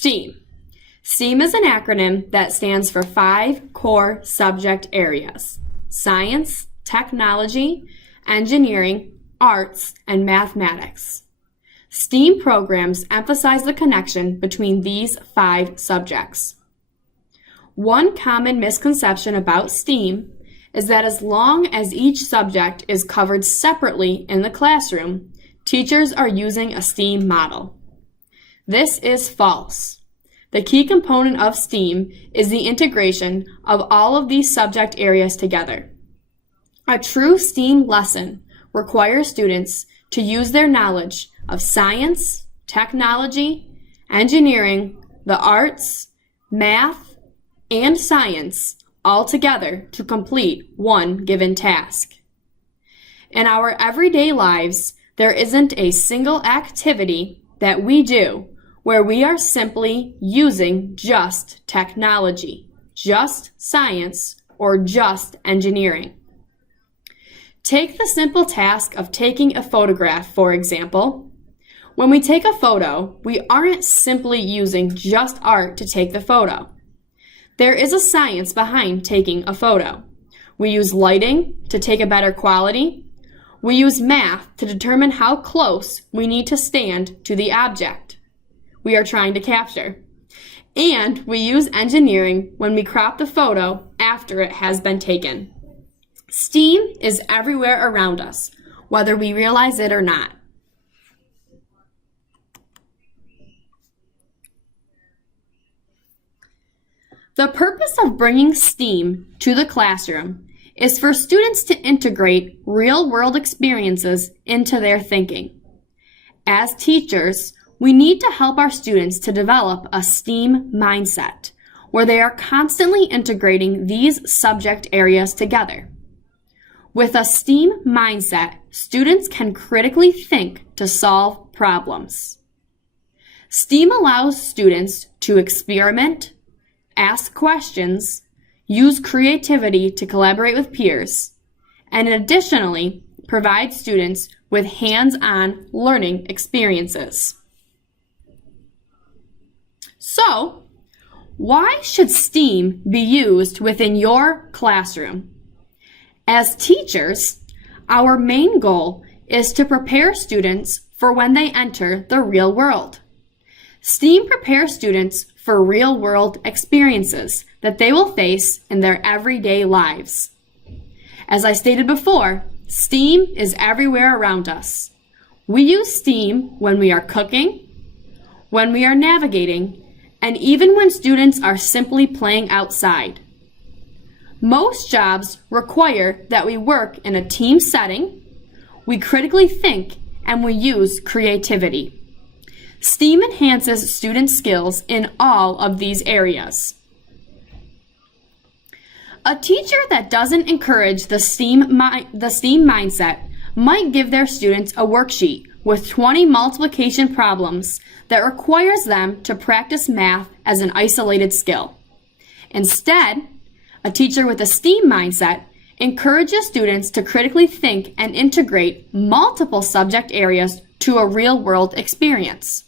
STEAM. STEAM is an acronym that stands for 5 core subject areas: science, technology, engineering, arts, and mathematics. STEAM programs emphasize the connection between these 5 subjects. One common misconception about STEAM is that as long as each subject is covered separately in the classroom, teachers are using a STEAM model. This is false. The key component of STEAM is the integration of all of these subject areas together. A true STEAM lesson requires students to use their knowledge of science, technology, engineering, the arts, math, and science all together to complete one given task. In our everyday lives, there isn't a single activity that we do where we are simply using just technology, just science, or just engineering. Take the simple task of taking a photograph, for example. When we take a photo, we aren't simply using just art to take the photo. There is a science behind taking a photo. We use lighting to take a better quality. We use math to determine how close we need to stand to the object we are trying to capture. And we use engineering when we crop the photo after it has been taken. STEAM is everywhere around us, whether we realize it or not. The purpose of bringing STEAM to the classroom is for students to integrate real-world experiences into their thinking. As teachers, we need to help our students to develop a STEAM mindset, where they are constantly integrating these subject areas together. With a STEAM mindset, students can critically think to solve problems. STEAM allows students to experiment, ask questions, use creativity to collaborate with peers, and additionally provide students with hands-on learning experiences. So, why should STEAM be used within your classroom? As teachers, our main goal is to prepare students for when they enter the real world. STEAM prepares students for real-world experiences that they will face in their everyday lives. As I stated before, STEAM is everywhere around us. We use STEAM when we are cooking, when we are navigating, and even when students are simply playing outside. Most jobs require that we work in a team setting, we critically think, and we use creativity. STEAM enhances student skills in all of these areas. A teacher that doesn't encourage the STEAM mindset might give their students a worksheet with 20 multiplication problems that requires them to practice math as an isolated skill. Instead, a teacher with a STEAM mindset encourages students to critically think and integrate multiple subject areas to a real-world experience.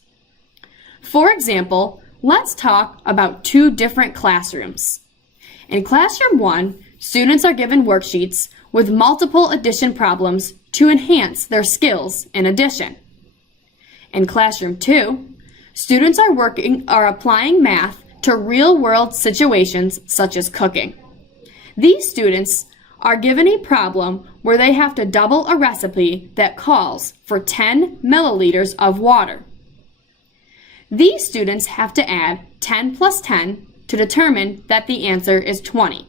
For example, let's talk about 2 different classrooms. In Classroom 1, students are given worksheets with multiple addition problems to enhance their skills in addition. In Classroom 2, students are applying math to real-world situations such as cooking. These students are given a problem where they have to double a recipe that calls for 10 milliliters of water. These students have to add 10 plus 10 to determine that the answer is 20.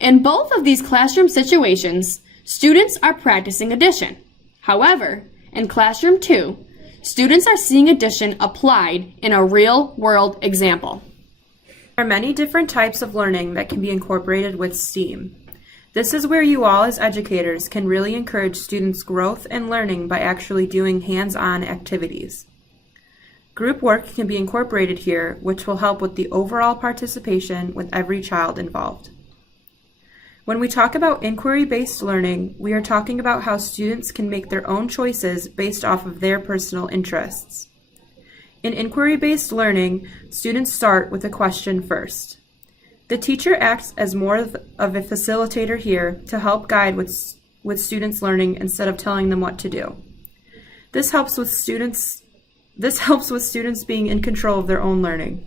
In both of these classroom situations, students are practicing addition. However, in Classroom 2, students are seeing addition applied in a real-world example. There are many different types of learning that can be incorporated with STEAM. This is where you all as educators can really encourage students' growth and learning by actually doing hands-on activities. Group work can be incorporated here, which will help with the overall participation with every child involved. When we talk about inquiry-based learning, we are talking about how students can make their own choices based off of their personal interests. In inquiry-based learning, students start with a question first. The teacher acts as more of a facilitator here to help guide with students' learning instead of telling them what to do. This helps with students being in control of their own learning.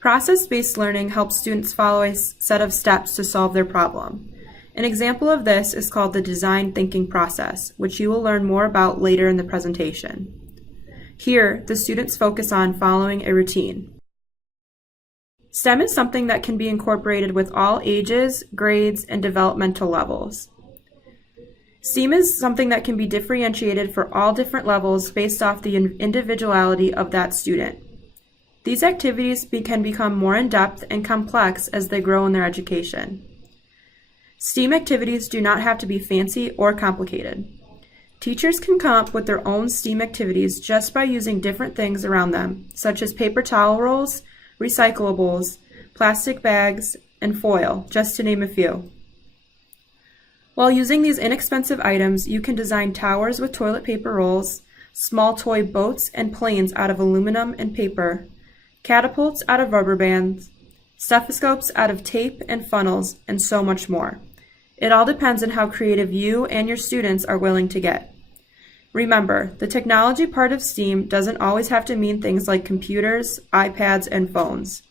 Process-based learning helps students follow a set of steps to solve their problem. An example of this is called the design thinking process, which you will learn more about later in the presentation. Here, the students focus on following a routine. STEM is something that can be incorporated with all ages, grades, and developmental levels. STEAM is something that can be differentiated for all different levels based off the individuality of that student. These activities can become more in-depth and complex as they grow in their education. STEAM activities do not have to be fancy or complicated. Teachers can come up with their own STEAM activities just by using different things around them, such as paper towel rolls, recyclables, plastic bags, and foil, just to name a few. While using these inexpensive items, you can design towers with toilet paper rolls, small toy boats and planes out of aluminum and paper, catapults out of rubber bands, stethoscopes out of tape and funnels, and so much more. It all depends on how creative you and your students are willing to get. Remember, the technology part of STEAM doesn't always have to mean things like computers, iPads, and phones.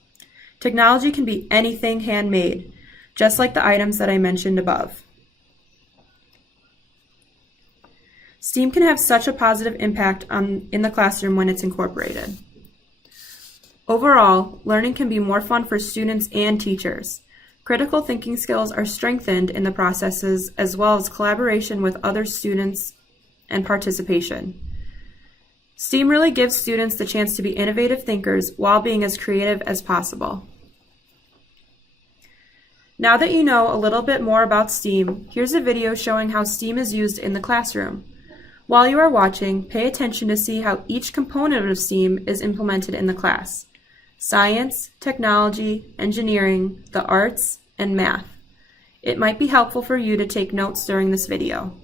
Technology can be anything handmade, just like the items that I mentioned above. STEAM can have such a positive impact in the classroom when it's incorporated. Overall, learning can be more fun for students and teachers. Critical thinking skills are strengthened in the processes as well as collaboration with other students and participation. STEAM really gives students the chance to be innovative thinkers while being as creative as possible. Now that you know a little bit more about STEAM, here's a video showing how STEAM is used in the classroom. While you are watching, pay attention to see how each component of STEAM is implemented in the class: science, technology, engineering, the arts, and math. It might be helpful for you to take notes during this video.